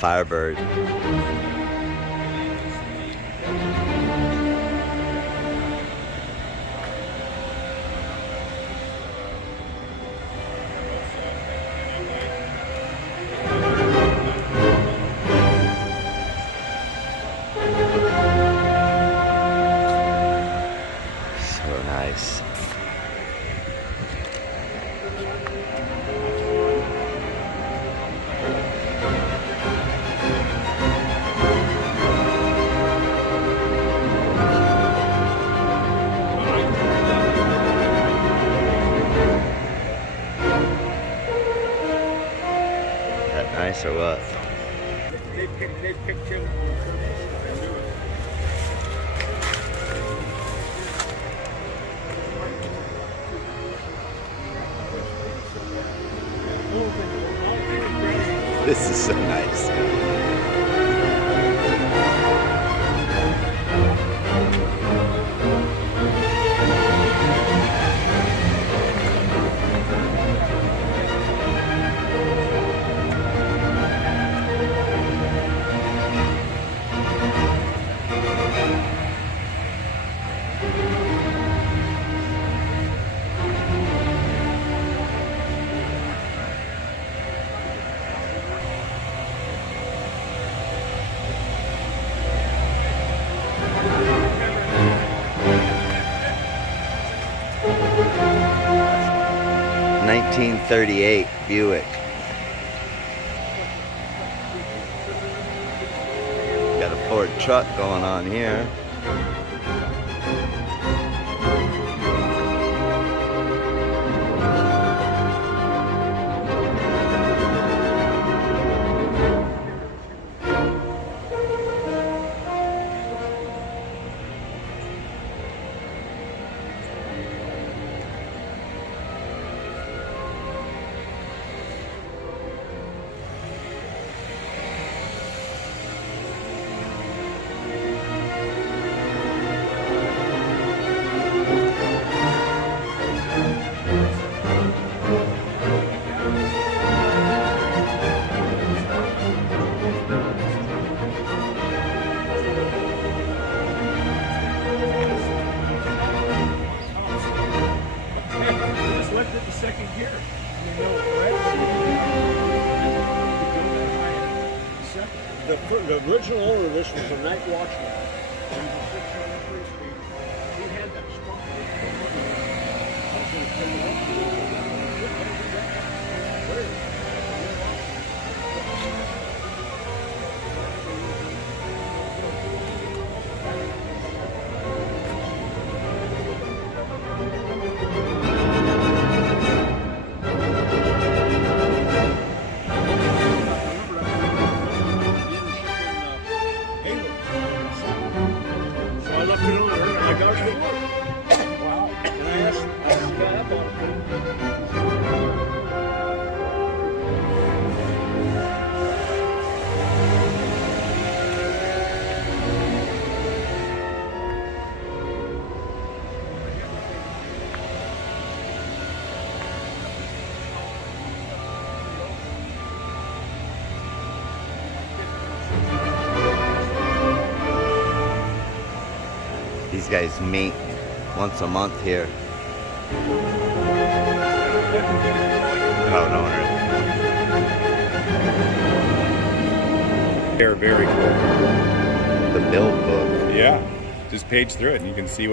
Firebird. So nice. That nice or what? They picked him. This is so nice. (1938) Buick. Got a Ford truck going on here. Left it in second gear. The original owner of this was a night watchman. He had that spot. These guys meet once a month here. Proud owner. They're very cool. The build book. Yeah, just page through it and you can see